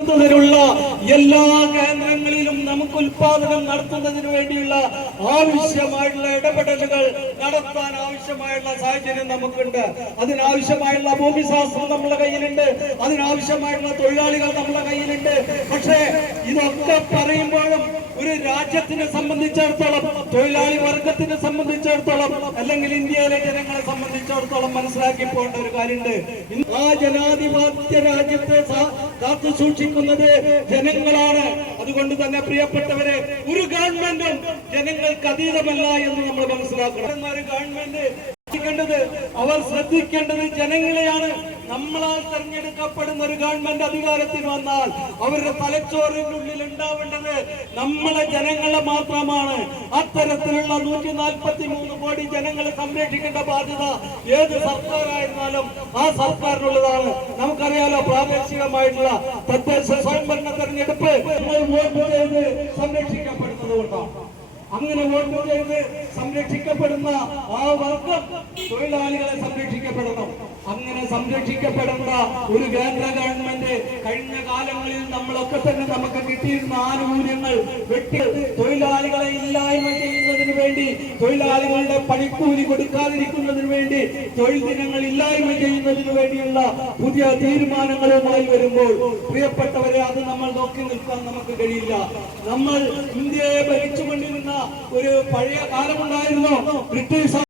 എല്ലാ കേന്ദ്രങ്ങളിലും നമുക്ക് ഉൽപാദനം നടത്തുന്നതിന് വേണ്ടിയുള്ള ആവശ്യമായിട്ടുള്ള ഇടപെടലുകൾ നടത്താൻ ആവശ്യമായുള്ള സാഹചര്യം നമുക്കുണ്ട്. അതിനാവശ്യമായുള്ള ഭൂമിശാസ്ത്രം നമ്മുടെ കയ്യിലുണ്ട്, അതിനാവശ്യമായിട്ടുള്ള തൊഴിലാളികൾ നമ്മുടെ കയ്യിലുണ്ട്. പക്ഷേ ഇതൊക്കെ പറയുമ്പോഴും ഒരു രാജ്യത്തിനെ സംബന്ധിച്ചിടത്തോളം, തൊഴിലാളി വർഗത്തിനെ സംബന്ധിച്ചിടത്തോളം, അല്ലെങ്കിൽ ഇന്ത്യയിലെ ജനങ്ങളെ സംബന്ധിച്ചിടത്തോളം മനസ്സിലാക്കി പോകേണ്ട ഒരു കാര്യമുണ്ട്. ആ ജനാധിപത്യ രാജ്യത്തെ കാത്തു സൂക്ഷിക്കുന്നത് ജനങ്ങളാണ്. അതുകൊണ്ട് തന്നെ പ്രിയപ്പെട്ടവരെ, ഒരു ഗവൺമെന്റും ജനങ്ങൾക്ക് അതീതമല്ല എന്ന് നമ്മൾ മനസ്സിലാക്കണം. ഒരു ഗവൺമെന്റ് അവർ ശ്രദ്ധിക്കേണ്ടത് ജനങ്ങളെയാണ്. നമ്മളാൽ തെരഞ്ഞെടുക്കപ്പെടുന്ന ഒരു ഗവൺമെന്റ് അധികാരത്തിൽ വന്നാൽ അവരുടെ തലച്ചോറിന്റെ ഉള്ളിൽ ഉണ്ടാവേണ്ടത് നമ്മളെ ജനങ്ങളെ മാത്രമാണ്. അത്തരത്തിലുള്ള 143 കോടി ജനങ്ങളെ സംരക്ഷിക്കേണ്ട ബാധ്യത ഏത് സർക്കാരായിരുന്നാലും ആ സർക്കാരിനുള്ളതാണ്. നമുക്കറിയാലോ, പ്രാദേശികമായിട്ടുള്ള തദ്ദേശ സ്വയംഭരണ തെരഞ്ഞെടുപ്പ് വോട്ട് ചെയ്ത് സംരക്ഷിക്കപ്പെടുന്നത് കൊണ്ടാണ്. അങ്ങനെ വോട്ട് ചെയ്ത് സംരക്ഷിക്കപ്പെടുന്ന ആ വർഗം തൊഴിലാളികളെ സംരക്ഷിക്കപ്പെടണം. അങ്ങനെ സംരക്ഷിക്കപ്പെടേണ്ട ഒരു കേന്ദ്ര ഗവൺമെന്റ് കഴിഞ്ഞ കാലങ്ങളിൽ നമ്മളൊക്കെ തന്നെ നമുക്ക് കിട്ടിയിരുന്ന ആനുകൂല്യങ്ങൾ വെട്ടി തൊഴിലാളികളെ ഇല്ലായ്മ ചെയ്യുന്നതിന് വേണ്ടി, തൊഴിലാളികളുടെ പണിക്കൂലി കൊടുക്കാതിരിക്കുന്നതിന് വേണ്ടി, തൊഴിൽ ദിനങ്ങൾ ഇല്ലായ്മ ചെയ്യുന്നതിന് വേണ്ടിയുള്ള പുതിയ തീരുമാനങ്ങളുമായി വരുമ്പോൾ പ്രിയപ്പെട്ടവരെ, അത് നമ്മൾ നോക്കി നിൽക്കാൻ നമുക്ക് കഴിയില്ല. നമ്മൾ ഇന്ത്യയെ ഭരിച്ചുകൊണ്ടിരുന്ന ഒരു പഴയ കാലമുണ്ടായിരുന്നു. ബ്രിട്ടീഷ്